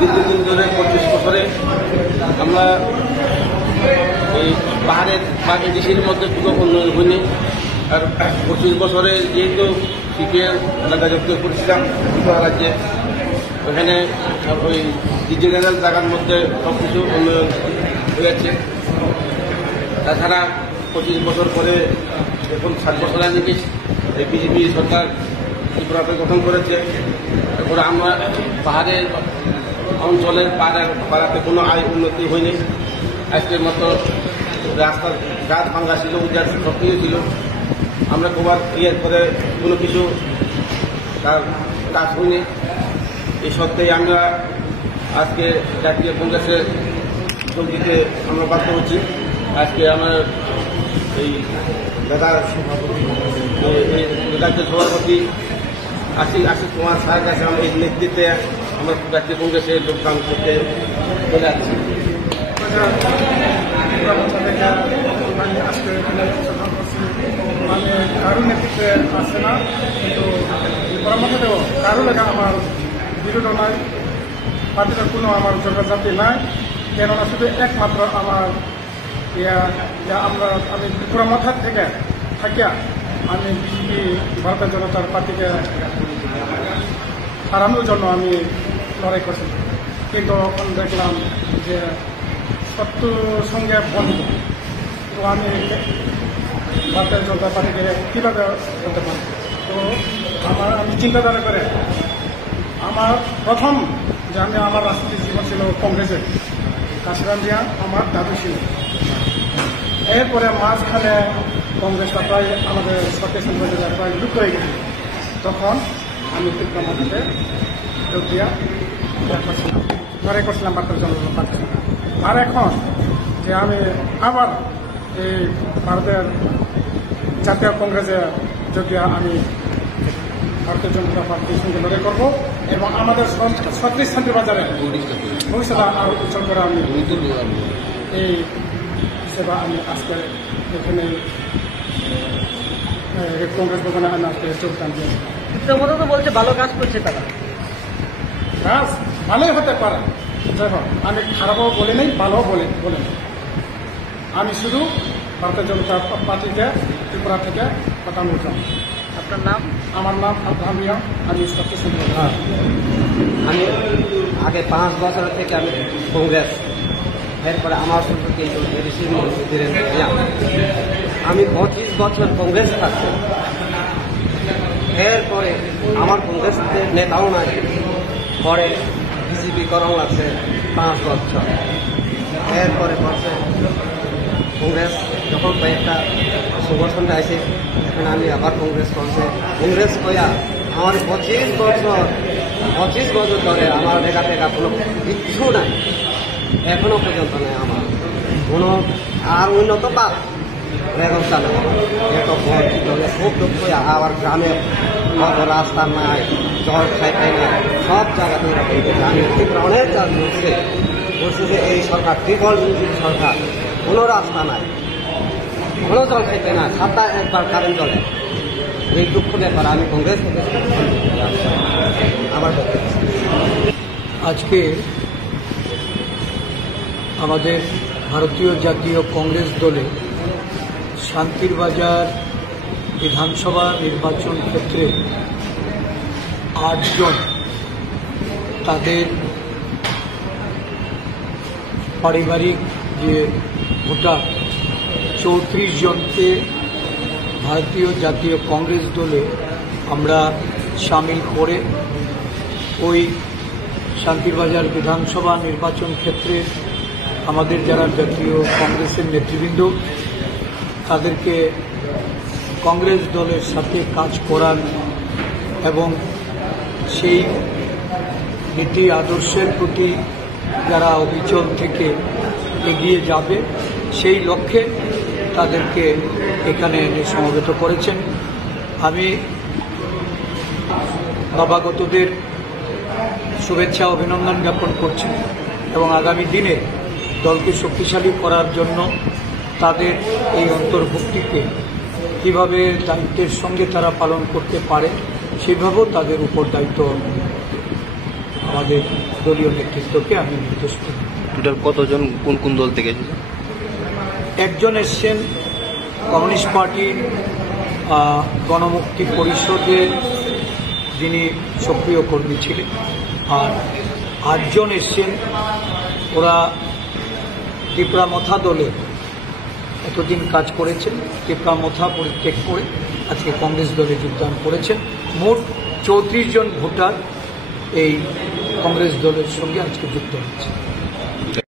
দীর্ঘদিন ধরে 25 বছরে আমরা এই পাহাড়ের দেশের মধ্যে কোনো উন্নয়ন হয়নি। আর 25 বছরে যেহেতু সিপিএম এলাকা যুক্ত করেছিলাম ত্রিপুরা রাজ্যে, ওখানে ওই জেনারেল জায়গার মধ্যে সব কিছু উন্নয়ন হয়েছে। তাছাড়া 25 বছর পরে এখন 7 বছর আগে এই বিজেপি সরকার ত্রিপুরাকে গঠন করেছে। এরপরে আমরা পাহাড়ের অঞ্চলের পাড়াতে কোনো আয় উন্নতি হয়নি। আজকের মতো রাস্তার গাছ ভাঙ্গা ছিল, উজার সব কিছু ছিল। আমরা কবার করে কোনো কিছু তার কাজ হয়নি। এই সত্ত্বেই আমরা আজকে জাতীয় কংগ্রেসের যোগ দিতে আমরা বাধ্য হচ্ছি। আজকে আমার এই দাদার সভাপতি আশিস কুমার স্যারের কাছে আমরা এই নেতৃত্বে আমরা জাতীয় কংগ্রেসে যোগদান করতে চলে আসছি। মানে কারো নেতৃত্বে আসছে না, কিন্তু পরামর্শেও কারো লেখা আমার বিরোধ নাই, পার্টির কোনো আমার জনজাতি নাই। কেননা শুধু একমাত্র আমার আমি ত্রিপুরা মাথার থেকে থাকিয়া আমি বিজেপি ভারতীয় জনতার পার্টিকে হারানোর জন্য আমি লড়াই করছি। কিন্তু এখন দেখলাম যে সত্য সঙ্গে বন্ধ, তো আমি ভারতীয় জনতা পার্টিকে কীভাবে করতে পারি? তো আমি চিন্তাধারা করে আমার প্রথম যে আমার রাজনৈতিক জীবন ছিল কংগ্রেসের, কাশিরাম দিয়া আমার দাদু ছিল। এরপরে মাঝখানে কংগ্রেসটা প্রায় আমাদের সরকারি সংগঠনের প্রায় লুপ্ত হয়ে গেছে। তখন আমি ত্রিপুরা মাটিতে যোগ দিয়া লড়াই করছিলাম ভারতের জনতা পার্টি। আর এখন যে আমি আবার এই ভারতের জাতীয় কংগ্রেসে যোগ দিয়া আমি ভারতীয় জনতা পার্টির সঙ্গে লড়াই করবো এবং আমাদের 36 শান্তি বাজারে ভবিষ্যৎ আরো উজ্জ্বল করে আমি এই সেবা আমি আজকে এখানে কংগ্রেস ভবনে আমি আজকে যোগদান দিয়েছি। তো বলছে ভালো কাজ করছে তারা, কাজ ভালোই হতে পারে। দেখো, আমি খারাপও বলি নাই, ভালোও বলি নাই। আমি শুধু ভারতীয় জনতা পার্টিতে ত্রিপুরা থেকে কথা বলতাম। আপনার নাম? আমার নাম আব্রাহাম মিয়া, আমি আমি আগে 5 বছর থেকে আমি কংগ্রেস, এরপরে আমার সম্পর্কে আমি 25 বছর কংগ্রেস থাকছি। এরপরে আমার কংগ্রেস নেতাও নাই, পরে বিজেপি করণ লাগছে 5 বছর। এরপরে বলছে কংগ্রেস যখন কয়েকটা সংগঠনটা আছে, এখানে আমি আবার কংগ্রেস করছে। কংগ্রেস কয়া আমার 25 বছর ধরে আমার রেখা কোনো কিচ্ছু নাই, এখনো পর্যন্ত নেই আমার কোনো। আর উন্নত পাক ব্যবস্থা নেই, এত খুব দুঃখ। আবার গ্রামে রাস্তা নাই, জল খাইতে নাই, সব জায়গাতে আমি অনেক চাষ বলছে যে এই সরকার ট্রিপল সরকার, কোনো রাস্তা নাই, কোনো জল খাইতে না, সপ্তাহে একবার কারেন্ট জলে। এই দুঃখ ব্যাপার আমি কংগ্রেস থেকে আবার আজকে আমাদের ভারতীয় জাতীয় কংগ্রেস দলে শান্তির বাজার বিধানসভা নির্বাচন ক্ষেত্রে 8 জন তাদের পারিবারিক যে ভোটার 34 জনকে ভারতীয় জাতীয় কংগ্রেস দলে আমরা সামিল করে ওই শান্তির বাজার বিধানসভা নির্বাচন ক্ষেত্রে আমাদের যারা জাতীয় কংগ্রেসের নেতৃবৃন্দ তাদেরকে কংগ্রেস দলের সাথে কাজ করার এবং সেই নীতি আদর্শের প্রতি যারা অবিচল থেকে এগিয়ে যাবে সেই লক্ষ্যে তাদেরকে এখানে এনে সমবেত করেছেন। আমি নবাগতদের শুভেচ্ছা অভিনন্দন জ্ঞাপন করছি এবং আগামী দিনে দলকে শক্তিশালী করার জন্য তাদের এই অন্তর্ভুক্তিকে কীভাবে দায়িত্বের সঙ্গে তারা পালন করতে পারে সেভাবেও তাদের উপর দায়িত্ব আমাদের দলীয় নেতৃত্বকে আমি নির্দেশ করি। টোটাল কতজন কোন কোন দল থেকে এসেছে? একজন এসছেন কমিউনিস্ট পার্টির গণমুক্তি পরিষদে যিনি সক্রিয় কর্মী ছিলেন, আর 8 জন এসছেন ওরা টিপরামথা দলে এতদিন কাজ করেছেন, টিপরামথা পরিত্যাগ করে আজকে কংগ্রেস দলে যোগদান করেছেন। মোট 34 জন ভোটার এই কংগ্রেস দলের সঙ্গে আজকে যুক্ত হচ্ছে।